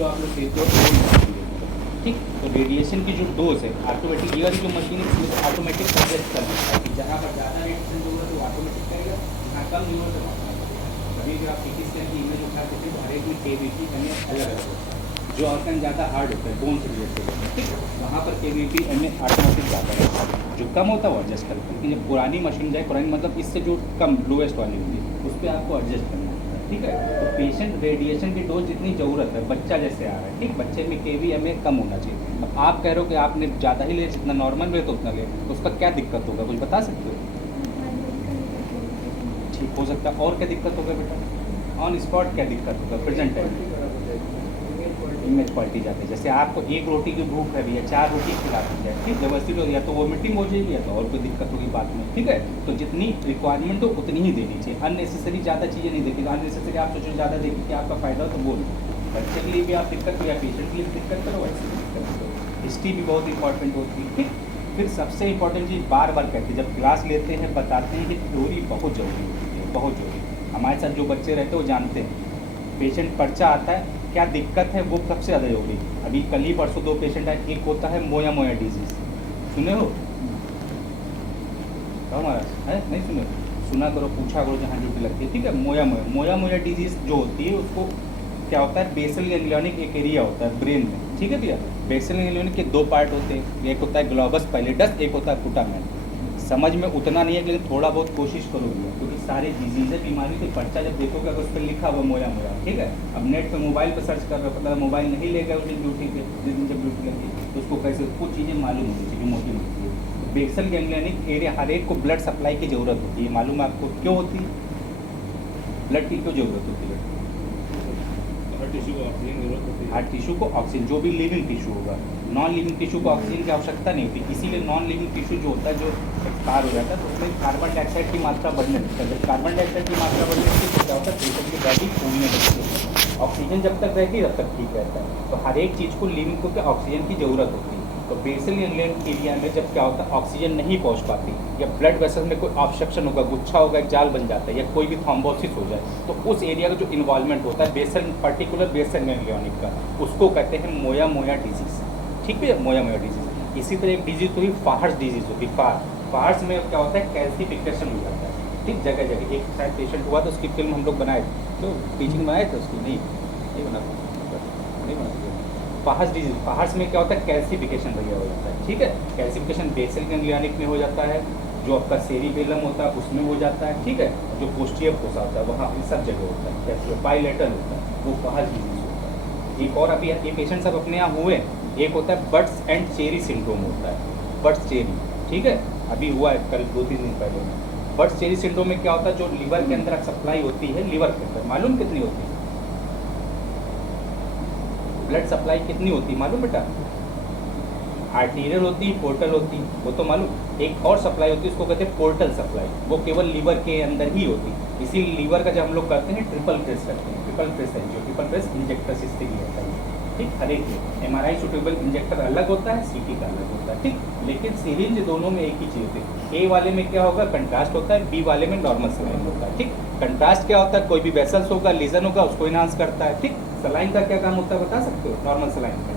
जो आप लोग देते हो ठीक। तो रेडिएशन की जो डोज है ऑटोमेटिक, ये वाली जो मशीन है इसमें ऑटोमेटिक एडजस्ट कर देता है कि जहाँ पर ज़्यादा रेडिएशन डोज है तो ऑटोमेटिक करेगा, जहाँ कम नहीं हो तो कभी भी आप सीटी स्कैन की इमेज उठाते थे तो हर एक में KVP MA अलग अलग होता है। जो ऑर्गन ज़्यादा हार्ड होता है बोन से रिलेटेड होता है ठीक, वहाँ पर KVP MA ऑटोमेटिक ज़्यादा रहता है, जो कम होता है वो एडजस्ट करता है। लेकिन जब पुरानी मशीन जाए, पुरानी मतलब इससे जो कम लोएस्ट वाली होगी उस पर आपको एडजस्ट करना होता है ठीक है। तो पेशेंट रेडिएशन की डोज जितनी ज़रूरत है, बच्चा जैसे आ रहा है ठीक, बच्चे में KVP MA कम होना चाहिए। अब आप कह रहे हो कि आपने ज़्यादा ही ले, जितना नॉर्मल वे तो उतना ले, तो उसका क्या दिक्कत होगा, कुछ बता सकते हो? ठीक हो सकता है। और क्या दिक्कत होगा बेटा? ऑन स्पॉट क्या दिक्कत होगा प्रेजेंट टाइम? इमेज क्वालिटी जाती है। जैसे आपको एक रोटी की भूख है भैया, 4 रोटी खिला दी जाए ठीक, जबरदस्ती तो या तो वोमिटिंग हो जाएगी या तो और कोई दिक्कत होगी बात में ठीक है। तो जितनी रिक्वायरमेंट हो उतनी ही देनी चाहिए, अननेसेसरी ज़्यादा चीज़ें नहीं देखी। अननेसेसरी आप सोचो ज़्यादा देखिए कि आपका फ़ायदा हो तो बोलो, बच्चे के लिए भी आप दिक्कत हो या पेशेंट के लिए भी दिक्कत करो, ऐसी दिक्कत करो। हिस्ट्री भी बहुत इंपॉर्टेंट होती है ठीक। फिर सबसे इंपॉर्टेंट चीज़ बार बार कहते हैं, जब क्लास लेते हैं बताते हैं कि थ्योरी बहुत ज़रूरी होती है, बहुत ज़रूरी। हमारे साथ जो बच्चे रहते हैं वो जानते हैं, पेशेंट पर्चा आता है क्या दिक्कत है वो सबसे ज़्यादा होगी। अभी कल ही परसों 2 पेशेंट आए, एक होता है मोया मोया डिजीज़, सुने हो? कहो महाराज है नहीं सुने? सुना करो, पूछा करो जहाँ ड्यूटी लगती है ठीक है। मोया मोया डिजीज़ जो होती है उसको क्या होता है, बेसल गैंग्लियोनिक एक एरिया होता है ब्रेन में ठीक है भैया। बेसल गैंग्लियोनिक के 2 पार्ट होते हैं, एक होता है ग्लोबस पैलिडस, एक होता है पुटामेन। समझ में उतना नहीं है लेकिन थोड़ा बहुत कोशिश करो भैया, क्योंकि सारे डिजीज़ बीमारी के पर्चा जब देखोगे अगर उस पर लिखा हुआ मोया मोया ठीक है। अब नेट पे मोबाइल पे सर्च कर रहे हो, पता मोबाइल नहीं ले गए उस दिन ड्यूटी पे, जिस दिन जब ड्यूटी लगी तो उसको कैसे कुछ चीज़ें मालूम होनी चाहिए मोटी मोटी है। बेसल गैंग्लियोनिक एरिया हर एक को ब्लड सप्लाई की ज़रूरत होती है, मालूम है आपको क्यों होती है? ब्लड की क्यों ज़रूरत होती है? हार्ट टिश्यू को ऑक्सीजन, जो भी लिविंग टिश्यू होगा, नॉन लिविंग टिश्यू को ऑक्सीजन की आवश्यकता नहीं होती, इसीलिए नॉन लिविंग टिश्यू जो होता है जो एक्सपायर हो जाता है तो उसमें कार्बन डाइऑक्साइड की मात्रा बढ़ने लगती है। जब कार्बन डाइऑक्साइड की मात्रा बढ़ने लगती है तो क्या होता है, पेशेंट की बॉडी फूलने लगती है। ऑक्सीजन जब तक रहती है तब तक ठीक रहता है। तो हर एक चीज़ को लिविंग को क्या ऑक्सीजन की ज़रूरत होती है। तो बेसल गैंग्लियन एरिया में जब क्या होता है ऑक्सीजन नहीं पहुंच पाती या ब्लड वेसल में कोई ऑब्स्ट्रक्शन होगा, गुच्छा होगा, एक जाल बन जाता है या कोई भी थ्रोम्बोसिस हो जाए, तो उस एरिया का जो इन्वॉल्वमेंट होता है बेसल पर्टिकुलर बेसल गैंग्लियोनिक का, उसको कहते हैं मोया मोया डिजीज़ ठीक है। मोया मोया डिजीज़। इसी तरह एक डिजीज़ हुई फाहर्स डिजीज़ होती है। फाहर्स में क्या होता है कैल्सिफिकेशन हो जाता है ठीक, जगह जगह। एक शायद पेशेंट हुआ तो उसकी फिल्म हम लोग बनाए थे, तो टीचिंग बनाए थे उसकी, नहीं बना फाहर्स डिजीज। फाहर्स में क्या होता है कैल्सिफिकेशन भैया हो जाता है ठीक है। कैल्सिफिकेशन बेसल गैंग्लियोनिक में हो जाता है, जो आपका सेरिबेलम होता है उसमें हो जाता है ठीक है, जो पोस्टीरियर फोसा होता है वहाँ इन सब जगह होता है, कैसे बाइलेटरल होता है, वो फाहर्स डिजीज होता है। एक और अभी ये पेशेंट सब अपने यहाँ हुए, एक होता है बर्ड्स एंड चेरी सिंड्रोम होता है, बर्ड्स चेरी ठीक है, अभी हुआ है कल 2-3 दिन पहले। बर्ड्स चेरी सिंड्रोम में क्या होता है, जो लिवर के अंदर सप्लाई होती है, लिवर के अंदर मालूम कितनी होती है ब्लड सप्लाई कितनी होती है मालूम बेटा? आर्टीरियल होती है, पोर्टल होती है, वो तो मालूम। एक और सप्लाई होती है उसको कहते हैं पोर्टल सप्लाई, वो केवल लीवर के अंदर ही होती है। इसीलिए लीवर का जब हम लोग करते हैं ट्रिपल प्रेस करते हैं, ट्रिपल प्रेस है जो ट्रिपल प्रेस इंजेक्टर सिस्टम होता है ठीक। हर एक में MRI सुटेबल इंजेक्टर अलग होता है, CT का अलग होता है ठीक, लेकिन सिरिंज दोनों में एक ही चीज़ होती है। A वाले में क्या होगा कंट्रास्ट होता है, B वाले में नॉर्मल सलाइन होता है ठीक। कंट्रास्ट क्या होता है, कोई भी वेसल्स होगा, लीजन होगा, उसको इनहांस करता है ठीक। सलाइन का क्या काम होता है बता सकते हो? नॉर्मल सलाइन का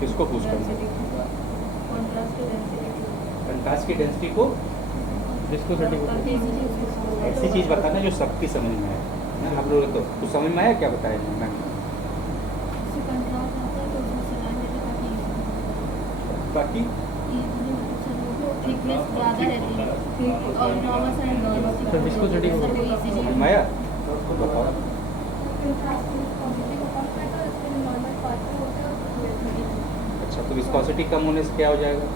किसको पुश करना है? कंट्रास्ट की डेंसिटी को ऐसी चीज़ बताना जो सबकी समझ में आए ना। हम लोग तो कुछ समझ में आया क्या बताया मैम? बाकी माया बताओ। अच्छा तो विस्कोसिटी कम होने से क्या हो जाएगा?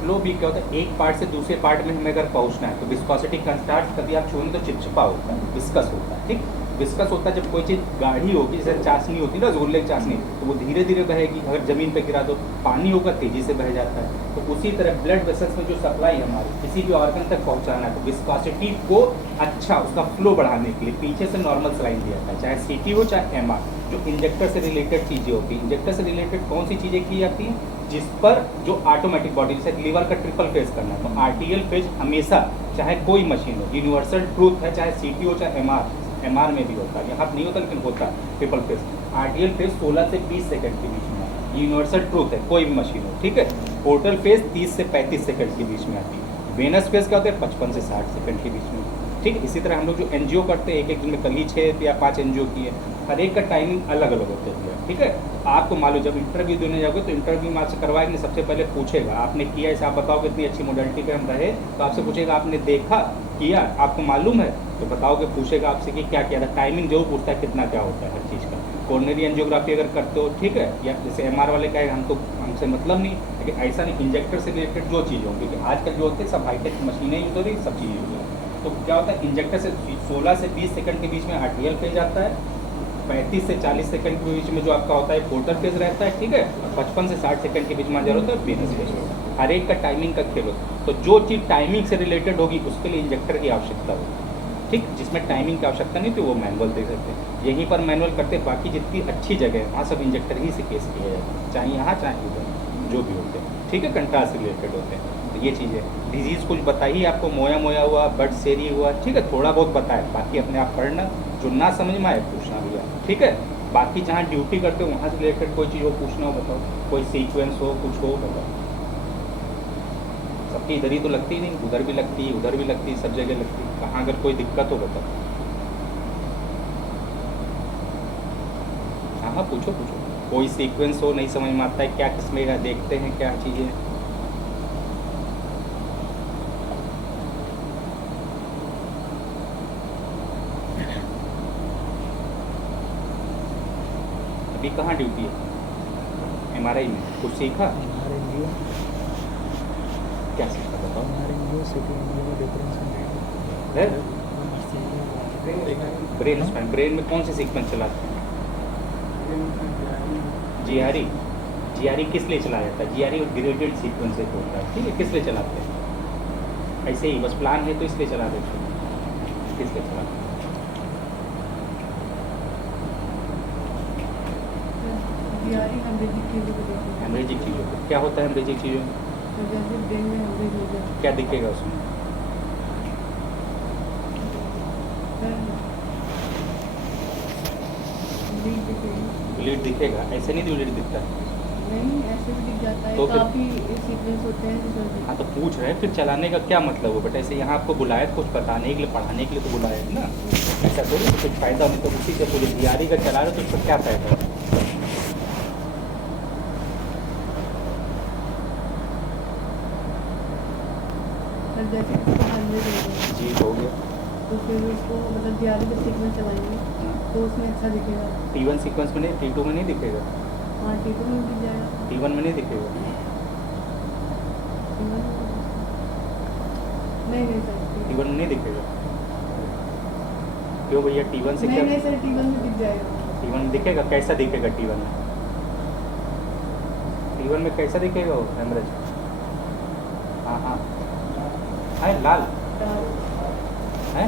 फ्लो भी क्या होता है, एक पार्ट से दूसरे पार्ट में हमें अगर पहुंचना है तो विस्कोसिटी कंस्टार्ट कभी आप छूएंगे तो चिपचिपा होता है, विस्कस होता है ठीक। विस्कस होता है जब कोई चीज़ गाढ़ी होगी, जैसे चाशनी होती है ना, रसगुल्ले की चाशनी, तो वो धीरे धीरे बहेगी। अगर ज़मीन पे गिरा दो, पानी होगा तेज़ी से बह जाता है। तो उसी तरह ब्लड वेसल्स में जो सप्लाई है हमारी किसी भी ऑर्गन तक पहुंचाना है, तो विस्कोसिटी को अच्छा उसका फ्लो बढ़ाने के लिए पीछे से नॉर्मल सलाइन दिया जाता है, चाहे सीटी हो चाहे एमआर, जो इंजेक्टर से रिलेटेड चीज़ें होती हैं। इंजेक्टर से रिलेटेड कौन सी चीज़ें की जाती हैं, जिस पर जो ऑटोमेटिक बॉडी, जैसे लीवर का ट्रिपल फेज करना है, तो आरटीएल फेज हमेशा चाहे कोई मशीन हो, यूनिवर्सल ट्रूथ है, चाहे सीटी हो चाहे एमआर में भी होता है, यहाँ नहीं होता लेकिन होता है ट्रिपल फेज। आरटीएल फेज 16 से 20 सेकंड के बीच में, यूनिवर्सल ट्रूथ है कोई भी मशीन हो, ठीक है। पोर्टल फेज 30 से 35 सेकंड के बीच में आती है। वेनस फेज क्या होता है, 55 से 60 सेकंड के बीच में, ठीक है। इसी तरह हम लोग जो एनजीओ करते हैं, एक दिन में कल ही 6 या 5 एनजीओ की है, हर एक का टाइमिंग अलग अलग होता है, ठीक है। आपको मालूम, जब इंटरव्यू देने जाओगे तो इंटरव्यू में आपसे करवाएंगे, सबसे पहले पूछेगा आपने किया, ऐसे आप बताओगे इतनी अच्छी मोडलिटी पे हम रहे, तो आपसे पूछेगा आपने देखा किया, आपको मालूम है, तो बताओगे, पूछेगा आपसे कि क्या किया था। टाइमिंग जरूर पूछता है कितना क्या होता है हर चीज़ का। कोरोनरी एंजियोग्राफी अगर करते हो, ठीक है, या जैसे एमआर वाले का है, हमसे मतलब नहीं, लेकिन ऐसा नहीं, इंजेक्टर से रिलेटेड जो चीज़ होगी, क्योंकि आजकल जो होते हैं सब हाईटेक मशीनें यूज हो रही, सब चीज़ें यूज हो रही। तो क्या होता है, इंजेक्टर से 16 से 20 सेकंड के बीच में आरटीएल फेज आता है, 35 से 40 सेकंड के बीच में जो आपका होता है पोर्टल फेज रहता है, ठीक है, और 55 से 60 सेकंड के बीच में जो होता है वेनस फेज होता है। हर एक का टाइमिंग का खेल होता है। तो जो चीज़ टाइमिंग से रिलेटेड होगी उसके लिए इंजेक्टर की आवश्यकता होगी, ठीक। जिसमें टाइमिंग की आवश्यकता नहीं तो वो मैनुअल दे सकते हैं। यहीं पर मैनुअल करते, बाकी जितनी अच्छी जगह है वहाँ सब इंजेक्टर ही से केस किया जाता है, चाहे यहाँ चाहे उधर जो भी होते हैं, ठीक है, कंट्रास्ट से रिलेटेड होते हैं। तो ये चीज़ें डिजीज़ कुछ बताइए आपको, मोया हुआ, बर्ड सेरी हुआ, ठीक है, थोड़ा बहुत बताए, बाकी अपने आप पढ़ना, जो ना समझ में आए पूछना भी है, ठीक है। बाकी जहाँ ड्यूटी करते हो वहाँ से रिलेटेड कोई चीज़ हो पूछना हो बताओ, कोई सीक्वेंस हो, कुछ हो बताओ। सबकी इधर ही तो लगती नहीं, उधर भी लगती, उधर भी लगती, सब जगह लगती, कहाँ अगर कोई दिक्कत हो बताओ। हाँ हाँ पूछो पूछो, कोई सीक्वेंस हो नहीं समझ में आता है, क्या किसमें देखते हैं क्या चीज़ें। अभी कहाँ ड्यूटी है, एमआरआई में कुछ सीखा, क्या सीखा बताओ। ब्रेन स्पैन, ब्रेन में कौन से सीक्वेंस चलाते हैं, जीआरई किस लिए चलाया जाता है, जीआरई ग्रेडेड सीक्वेंस एक होता है, ठीक है, किस लिए चलाते हैं, ऐसे ही बस प्लान है तो इसलिए चला देते हैं, किस लिए चलाते हैं। हेमरेजिक चीज़ों को क्या होता है, हेमरेजिक चीज़ों में क्या दिखेगा उसमें, ब्लीड दिखेगा, ऐसे नहीं ब्लीड दिखता है, नहीं ऐसे भी दिख जाता है, तो फिर- काफी सीक्वेंस होते हैं जिसमें हाँ तो पूछ रहे हैं फिर चलाने का क्या मतलब हो बेटा, ऐसे यहाँ आपको बुलाया तो कुछ बताने के लिए पढ़ाने के लिए तो बुलाया है ना, ऐसा थोड़ी तो कुछ फ़ायदा नहीं, तो उसी से पूरी तैयारी का चला रहे तो उसका क्या फ़ायदा है। और जैसे किसी को 100 हो गया जी हो गया, तो फिर उसको मतलब दिहाड़ी जब सीक्वेंस चलाएंगे तो उसमें अच्छा दिखेगा। T1 सीक्वेंस में नहीं, T2 में नहीं दिखेगा, हाँ टीटू में दिख जाएगा, T1 में नहीं दिखेगा, नहीं नहीं सर T1 में नहीं दिखेगा, क्यों भैया T1 से नहीं क्या, नहीं सर T1 में दिख जाएगा। T1 में दिखेगा, कैसा दिखेगा T1 में, T1 में कैसा दिखेगा वो हेमरेज, हाँ हाँ है लाल है,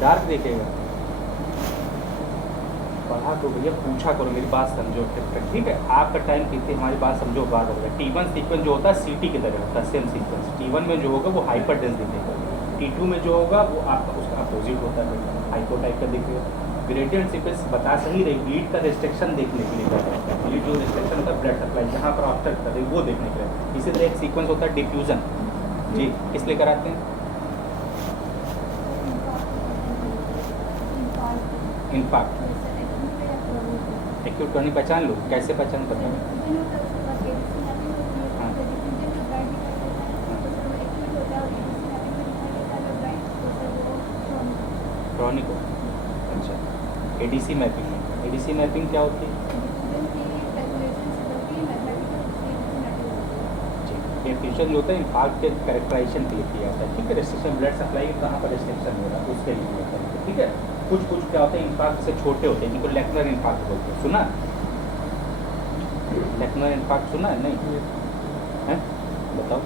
डार्क दिखेगा, पढ़ा तो भैया पूछा करो, मेरी बात समझो, ठीक है, आपका टाइम कितनी, हमारी बात समझो, बात होगा। T1 सीक्वेंस जो होता है सीटी की तरह होता है, सेम सीक्वेंस। T1 में जो होगा वो हाइपर डेंस दिखेगा, T2 में जो होगा वो आपका उसका अपोजिट होता है, हाइपो टाइप का दिखेगा। ग्रेडियंट सीक्वेंस बता सही रही, ब्लीड का रिस्ट्रिक्शन देखने के लिए करता है, ब्लीड जो रिस्ट्रिक्शन होता है ब्लड सप्लाई जहाँ पर ऑब्स्ट्रक्ट कर रही है वो देखने के लिए। इसी तरह एक सीक्वेंस होता है डिफ्यूजन, जी किस लिए कराते हैं, इनफाक्ट एक्यूट क्रॉनिक पहचान लो, कैसे पहचान पता क्रॉनिक हो, अच्छा। एडीसी मैपिंग में, एडीसी मैपिंग क्या होती है, जी एफिशिएंट जो होता है इन्फार्क्ट के कैरेक्टराइजेशन के लिए किया जाता है, ठीक है। रिस्ट्रिक्शन ब्लड सप्लाई कहाँ पर रिस्ट्रिक्शन हो रहा है उसके लिए किया जाता है, ठीक है। कुछ कुछ क्या होता है इन्फार्क्ट से छोटे होते हैं, इनको लेक्नर इन्फार्क्ट बोलते हैं, सुना लेक्नर इन्फार्क्ट सुना है नहीं है, बताओ।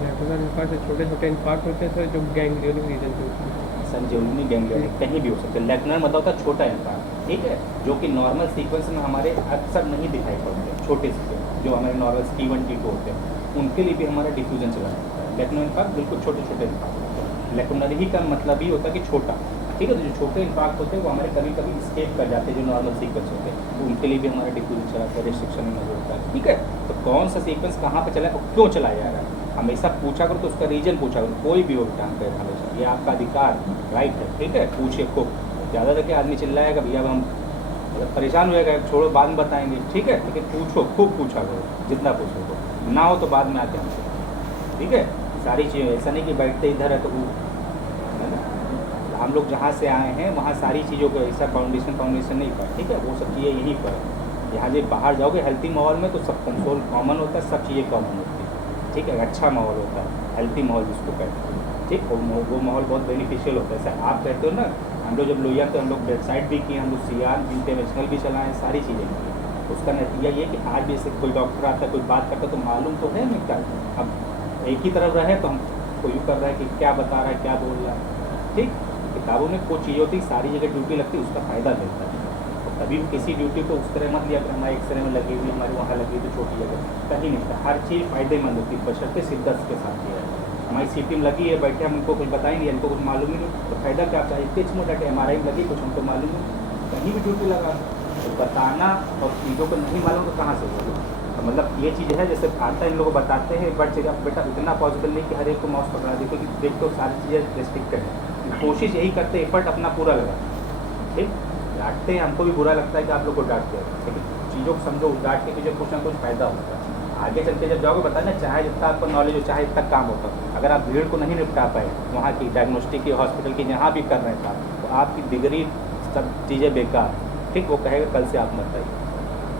लेक्नर इन्फार्क्ट से छोटे छोटे इन्फार्क्ट होते हैं सर, जो गैंग्लियोनिक रीजन से होते हैं। संजीवनी गैंग्लियोनिक कहीं भी हो सकते हैं। लेक्नर मतलब होता है छोटा इन्फार्क्ट, ठीक है, जो कि नॉर्मल सीक्वेंस में हमारे अक्सर नहीं दिखाई पड़ते, छोटे से जो हमारे नॉर्मल T1 T2 होते हैं उनके लिए भी हमारा डिफ्यूजन चला जाता है। लेक्नर इन्फार्क्ट बिल्कुल छोटे छोटे इन्फार्क्ट होते हैं। लेक्नर ही का मतलब ही होता है कि छोटा, ठीक है। तो जो छोटे इन्फार्क्ट होते हैं वो हमारे कभी कभी स्केप कर जाते हैं, जो नॉर्मल सीक्वेंस होते हैं, तो उनके लिए भी हमारा डिफ्यूजन चलाता है, रिस्ट्रिक्शन में होता है, ठीक है। तो कौन सा सीक्वेंस कहाँ पे चला है और क्यों चलाया जा रहा है हमेशा पूछा करो, तो उसका रीजन पूछा करो, कोई भी हो टाइम पे हमेशा, ये आपका अधिकार राइट है, ठीक है। पूछिए खूब, ज़्यादा करके आदमी चिल्लाएगा भैया अब हम मतलब परेशान हो जाएगा, छोड़ो बाद में बताएंगे, ठीक है। लेकिन पूछो, खूब पूछा करो, जितना पूछो, ना हो तो बाद में आते हमसे, ठीक है। सारी चीज़ें ऐसा नहीं कि बैठते इधर है तो वो है ना, हम लोग जहाँ से आए हैं वहाँ सारी चीज़ों को ऐसा फाउंडेशन नहीं पर, ठीक है। वो सब चीज़ें यहीं पर है। यहाँ जब बाहर जाओगे हेल्थी माहौल में तो सब कंट्रोल कॉमन होता है, सब चीज़ें कॉमन होती है, ठीक है। अच्छा माहौल होता है, हेल्थी माहौल जिसको कहते हैं, ठीक। वो माहौल बहुत बेनिफिशियल होता है। सर आप कहते हो ना, हम लोग जब लोहिया तो हम लोग बेड साइड भी किए, हम लोग CR इंटरनेशनल भी चलाएँ, सारी चीज़ें की। उसका नतीजा ये कि आज भी जैसे कोई डॉक्टर आता है, कोई बात करता है तो मालूम तो है हमें क्या, अब एक ही तरफ रहे तो हम कोई कर रहा है कि क्या बता रहा है, क्या बोल रहा है, ठीक। किताबों में कुछ चीज़ होती है, सारी जगह ड्यूटी लगती है, उसका फ़ायदा मिलता है। तो कभी भी किसी ड्यूटी को उस तरह मत लिया कि हमारे एक्सरे में लगी हुई, हमारे वहाँ लगी हुई तो छोटी जगह, कहीं नहीं था। हर चीज़ फ़ायदेमंद होती है, बशर्ते शिद्दत के साथ किया है। हमारी CT में लगी है, बैठे हम इनको कुछ बताएंगे, इनको कुछ मालूम ही नहीं, तो फायदा क्या चाहिए। इतने छोटे MRI में लगी, कुछ हमको मालूम नहीं, कहीं भी ड्यूटी लगा तो बताना, और चीज़ों को नहीं मालूम तो कहाँ से बोलो। तो मतलब ये चीज़ है, जैसे आता है इन लोगों को बताते हैं, बट बेटा इतना पॉसिबल नहीं कि हर एक को माउस पकड़ा दे, क्योंकि देख तो सारी चीज़ें रिस्ट्रिक्टेड है। कोशिश यही करते, एफर्ट अपना पूरा लगा, ठीक। डांटते हैं, हमको भी बुरा लगता है कि आप लोग को डांटते हैं, लेकिन चीज़ों को समझो, डांट के पीछे कुछ ना कुछ फ़ायदा होता है। आगे चल के जब जाओगे बताना, चाहे जितना आपको नॉलेज हो, चाहे इतना काम होता, अगर आप भीड़ को नहीं निपटा पाए, वहाँ की डायग्नोस्टिक की हॉस्पिटल की जहाँ भी कर रहे थे, तो आपकी डिग्री सब चीज़ें बेकार, ठीक। वो कहेगा कल से आप मत आइए।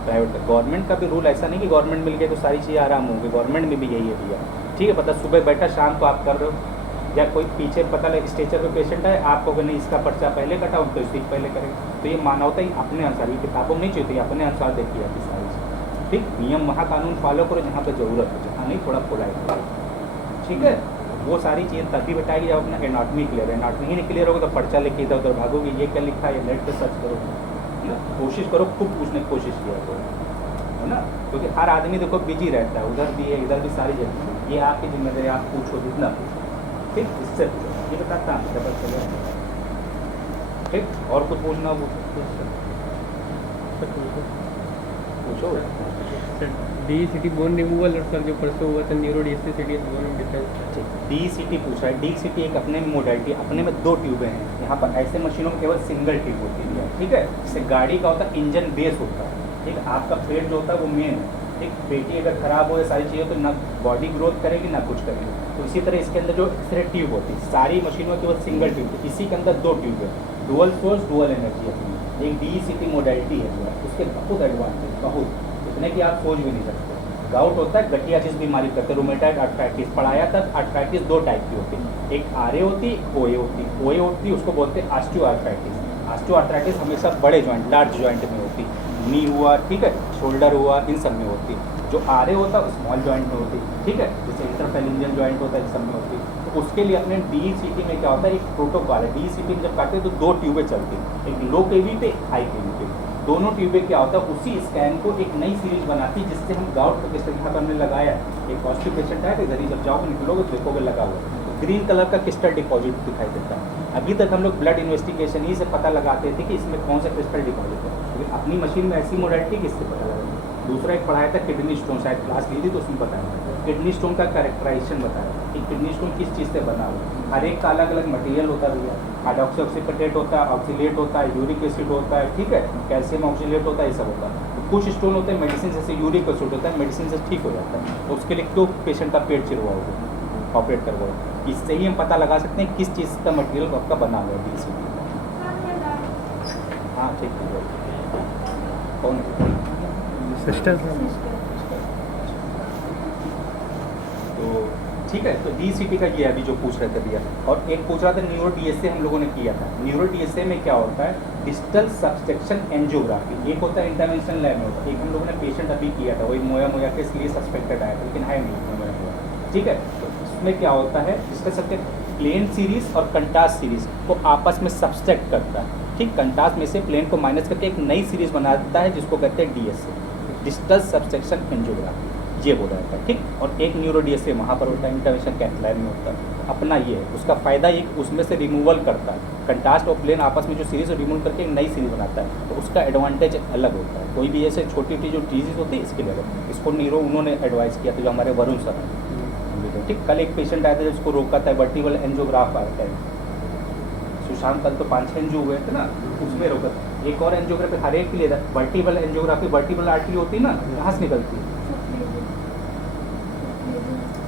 प्राइवेट गवर्नमेंट का भी रूल ऐसा नहीं कि गवर्नमेंट मिल गया तो सारी चीज़ें आराम होंगी, गवर्नमेंट में भी यही है भैया, ठीक है। पता सुबह बैठा शाम को आप कर रहे हो, या कोई पीछे पता लगे स्ट्रेचर पे पेशेंट है, आपको अगर नहीं इसका पर्चा पहले कटाऊँ तो इसकी पहले करेंगे, तो ये मानवता ही अपने अनुसार, ये किताबों में नहीं चाहिए, अपने अनुसार देखी जाती सारी चीज़, ठीक। नियम वहाँ कानून फॉलो करो जहाँ पर ज़रूरत है, जहाँ नहीं थोड़ा पोलाइट करो, ठीक है। वो सारी चीज़ें तभी बताएगी जब अपना एनाटमी क्लियर है। एनाटमी ही नहीं क्लियर होगा तो पर्चा लेके इधर उधर भागोगे, ये क्या लिखा है, नेट पे सर्च करो ना, कोशिश करो, खूब पूछने की कोशिश किया करो, है ना। क्योंकि हर आदमी देखो बिजी रहता है, उधर भी है इधर भी, सारी जगह ये आपकी जिम्मेदारी, आप पूछो जितना पूछो, ठीक। इससे पूछो, ये बताता हूँ जब चले, ठीक। और कुछ पूछना हो पूछो। DCT बोन रिमूवल और सर जो परसों हुआ था न्यूरो DCT दोनों में डिफरेंस। DCT पूछा है, DCT एक अपने में मोडालिटी, अपने में 2 ट्यूबें हैं। यहाँ पर ऐसे मशीनों में केवल सिंगल ट्यूब होती है, ठीक है। जैसे गाड़ी का होता है इंजन बेस होता है, ठीक। आपका पेट जो होता है वो मेन है, ठीक। पेटी अगर खराब हो या सारी चीज़ें तो ना बॉडी ग्रोथ करेगी ना कुछ करेगी। तो इसी तरह इसके अंदर जो एक्सरे ट्यूब होती है, सारी मशीनों में केवल सिंगल ट्यूब है, इसी के अंदर 2 ट्यूब है, डुअल सोर्स डुअल एनर्जी है। एक DCT मोडालिटी है, उसके बहुत एडवांटेज, बहुत इतने कि आप सोच भी नहीं सकते। गाउट होता है, गठिया जिस बीमारी करते हैं, रूमेटाइड आर्थराइटिस, पढ़ाया तक आर्थराइटिस 2 टाइप की होती है, एक RA होती है, OA होती है। OA होती है उसको बोलते हैं ऑस्टियो आर्थराइटिस। ऑस्टियो आर्थराइटिस हमेशा बड़े जॉइंट, लार्ज जॉइंट में होती है, नी हुआ, ठीक है, शोल्डर हुआ, इन सब में होती है। जो RA होता है स्मॉल जॉइंट में होती है, ठीक है, जैसे इंटरफेरेंजियल जॉइंट होता है, इन सब में होती है। तो उसके लिए अपने DCT में क्या होता है, एक प्रोटोकॉल है। DCT में जब काटते हैं तो 2 ट्यूबें चलती हैं, एक लो केवी पे, हाई केवी पे। दोनों ट्यूबें क्या होता है, उसी स्कैन को एक नई सीरीज बनाती है, जिससे हम गाउट का क्रिस्टल यहाँ पर हमने लगाया है। एक पॉजिटिव पेशेंट है, इधर ही जब जाओगे निकलोगे तो देखोगे लगा हुआ है, तो ग्रीन कलर का क्रिस्टल डिपॉजिट दिखाई देता है। अभी तक हम लोग ब्लड इन्वेस्टिगेशन ही से पता लगाते थे कि इसमें कौन सा क्रिस्टल डिपॉजिट है, लेकिन अपनी मशीन में ऐसी मोडालिटी कि इससे पता लगा। दूसरा एक पढ़ाया था किडनी स्टोन, शायद क्लास ली थी तो उसमें बताया था, किडनी स्टोन का कैरेक्टराइजेशन बताया कि किडनी स्टोन किस चीज़ से बना हुआ है। हर एक का अलग अलग मटेरियल होता है भैया, हाइड्रोक्सीऑक्सीपेटेट होता है, ऑक्सीलेट होता है, यूरिक एसिड होता है, ठीक है, कैल्शियम ऑक्सीलेट होता है, ये सब होता है। तो कुछ स्टोन होते हैं मेडिसिन, जैसे यूरिक एसिड होता है, मेडिसिन से ठीक हो जाता है, तो उसके लिए क्यों पेशेंट का पेट चिरवा होगा, ऑपरेट करवाओ, इससे ही हम पता लगा सकते हैं किस चीज़ का मटेरियल आपका बना हुआ है DCT। हाँ ठीक है, कौन सिस्टर तो ठीक है, तो DCT का ये अभी जो पूछ रहे थे भैया, और एक पूछ रहा था न्यूरो DSA हम लोगों ने किया था। न्यूरो DSA में क्या होता है, डिजिटल सब्सट्रैक्शन एंजियोग्राफी, एक होता है इंटरवेंशनल लैब में होता है, एक हम लोगों ने पेशेंट अभी किया था, वही मोया के इसलिए सस्पेक्टेड आया था, लेकिन है नहीं मोया। ठीक है, तो इसमें क्या होता है, इसका सबके प्लेन सीरीज और कंट्रास्ट सीरीज को आपस में सब्सट्रैक्ट करता है। ठीक, कंट्रास्ट में से प्लेन को माइनस करके एक नई सीरीज बनाता है जिसको कहते हैं DSA, डिजिटल सब्सट्रैक्शन एंजियोग्राफी, ये बोला जाता है। ठीक, और एक न्यूरो DSA वहाँ पर होता है, इंटरवेंशन कैथ लैब में होता है। अपना ये है, उसका फ़ायदा ये उसमें से रिमूवल करता है, कंट्रास्ट और प्लेन आपस में जो सीरीज रिमूव करके एक नई सीरीज बनाता है, तो उसका एडवांटेज अलग होता है। कोई भी ऐसे छोटी छोटी जो डिजीज होती है इसके लिए अलग, इसको न्यूरो उन्होंने एडवाइस किया था, जो हमारे वरुण सर हैं। ठीक, कल एक पेशेंट आया था जिसको रोका था, वर्टिबल एंजियोग्राफ आता है, सुशांत कल तो 5-6 एंजियो हुए थे ना, उसमें रोका था। एक और एंजियोग्राफी हर एक के लिए था, वर्टिबल एंजियोग्राफी, वर्टिबल आर्टरी होती है ना, कहाँ से निकलती है,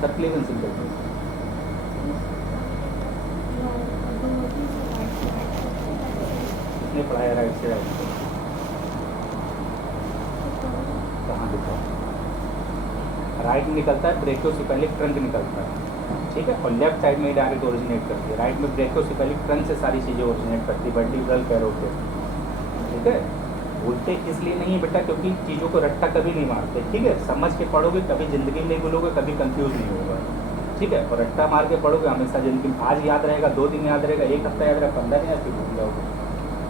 सर्कुलेशन से निकलती है। किसने पढ़ाया राइट से राइट से, कहाँ दिखा, राइट में निकलता है ब्रेकियोसेफेलिक ट्रंक निकलता है। ठीक है, और लेफ्ट साइड में डायरेक्ट ओरिजिनेट करती है, राइट में ब्रेकियोसेफेलिक ट्रंक से सारी चीज़ें ओरिजिनेट करती है, वर्टिब्रल कैरोटिड। ठीक है, बोलते इसलिए नहीं है बेटा क्योंकि चीज़ों को रट्टा कभी नहीं मारते। ठीक है, समझ के पढ़ोगे कभी ज़िंदगी में नहीं भूलोगे, कभी कंफ्यूज नहीं होगा। ठीक है, और रट्टा मार के पढ़ोगे हमेशा ज़िंदगी में, आज याद रहेगा, 2 दिन याद रहेगा, 1 हफ्ता याद रहेगा, 15 दिन याद भूल जाओगे।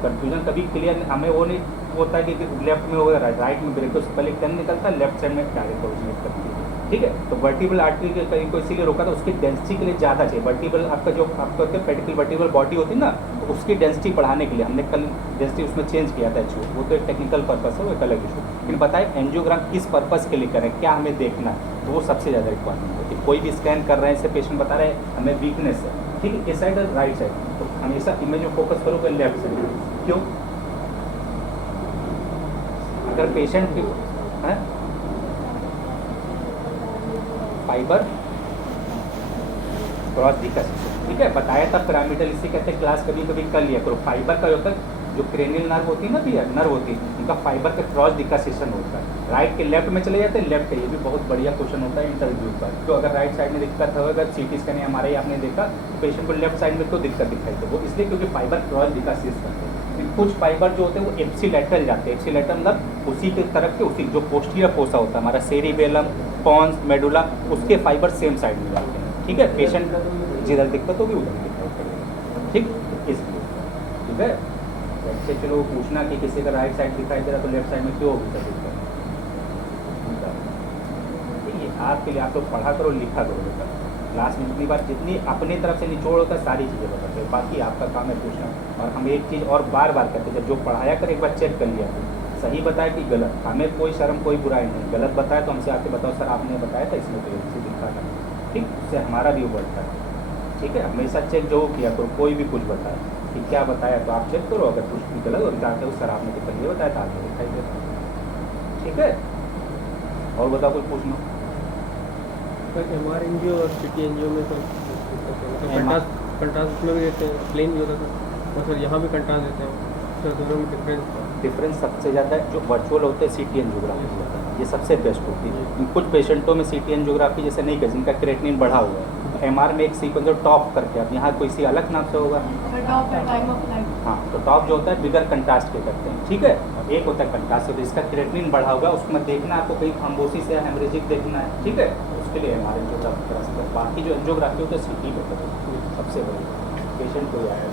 कन्फ्यूजन कभी क्लियर हमें वो नहीं होता है कि लेफ्ट में होगा, राइट में ब्रेकियोसेफेलिक ट्रंक निकलता है, लेफ्ट साइड में डायरेक्ट ओरिजिनेट करती है। ठीक है, तो वर्टिबल आर्टरी के कहीं को इसीलिए रोका था, उसकी डेंसिटी के लिए ज़्यादा चाहिए। वर्टिबल आपका जो आपका पेडिकल वर्टिबल बॉडी होती है ना, तो उसकी डेंसिटी बढ़ाने के लिए हमने कल डेंसिटी उसमें चेंज किया था एचओ, वो तो एक टेक्निकल पर्पस है, वो एक अलग इशू। लेकिन बताए एंजियोग्राम किस पर्पस के लिए करें, क्या हमें देखना है, तो वो सबसे ज़्यादा रिक्वायरमेंट होती है। कोई भी स्कैन कर रहे हैं, ऐसे पेशेंट बता रहे हैं हमें वीकनेस है, ठीक है, इस साइड और राइट साइड, तो हमेशा इमेज में फोकस करोगे लेफ्ट साइड। क्यों, अगर पेशेंट है फाइबर क्रॉस डिकस, ठीक है, बताया था पिरामिडल, इसी कहते हैं, क्लास कभी कभी कर लिया करो। फाइबर का होता है जो क्रेनियल नर्व होती है ना भैया, नर्व होती है, उनका फाइबर का क्रॉस डिकासेशन होता है, राइट के लेफ्ट में चले जाते हैं, लेफ्ट है, ये भी बहुत बढ़िया क्वेश्चन होता है इंटरव्यू पर। तो अगर राइट साइड में दिक्कत होगा, CT स्कैन हमारे ही आपने देखा, तो पेशेंट को लेफ्ट साइड में तो दिक्कत दिखाई दे, वो इसलिए क्योंकि फाइबर क्रॉस डिकासेस करते हैं। कुछ फाइबर जो होते हैं वो एप्सिलेटरल जाते हैं, एप्सिलेटरल मतलब उसी के तरफ के, उसी जो पोस्टीरियर फोसा होता है हमारा, सेरिबेलम, पॉन्स, मेडुला, उसके फाइबर सेम साइड में जाते हैं। ठीक है, पेशेंट जिधर दिक्कत होगी उधर दिक्कत करेगा। ठीक, इसलिए ठीक है, ऐसे चलो पूछना कि किसी का राइट साइड दिखाई दे रहा तो लेफ्ट साइड में क्यों होगी दिक्कत। ठीक है, आपके लिए आप लोग पढ़ा करो, लिखा करो बेटा, क्लास में जितनी बार जितनी अपनी तरफ से निचोड़ होता है सारी चीज़ें बताते हैं, बाकी आपका काम है पूछना। और हम एक चीज़ और बार बार कहते हैं, जब जो पढ़ाया कर एक बार चेक कर लिया, सही बताया कि गलत, हमें कोई शर्म कोई बुराई नहीं, गलत बताया तो हमसे आके बताओ सर आपने बताया था इसमें तो इसी दिखा था। ठीक, उससे हमारा भी बढ़ता है। ठीक है, हमेशा चेक जो किया करो, कोई भी कुछ बताए कि क्या बताया तो आप चेक करो, अगर कुछ भी गलत हो जाता है सर आपने तो पहले बताया था, आपने दिखाई देता। ठीक है, और बताओ कुछ पूछना। MR एनजियो और CT एनजियो में तो कंट्रास्ट में भी देते हैं, प्लेन भी होता था, और सर यहाँ भी कंट्रास्ट देते हैं, सर दोनों में डिफरेंस सबसे ज़्यादा जो वर्चुअल होते हैं CT एंजियोग्राफी होता है, ये सबसे बेस्ट होती है। कुछ पेशेंटों में CT एंजियोग्राफी जैसे नहीं कर, जिनका क्रेटिनिन बढ़ा हुआ है, MR में एक सीक्वेंस जो टॉप करके, अब यहाँ कोई सी अलग नाम से होगा, हाँ, तो टॉप जो होता है बिगर कंट्रास्ट के करते हैं। ठीक है, और एक होता है कंट्रास्ट, तो इसका क्रेटिनिन बढ़ा होगा, उसमें देखना आपको कहीं थ्रोम्बोसिस या हेमरेजिक देखना है। ठीक है, उसके लिए MR एंजियोग्राफी, बाकी जो एंजियोग्राफी होता है CT बेटर है, सबसे बड़ी पेशेंट को आया।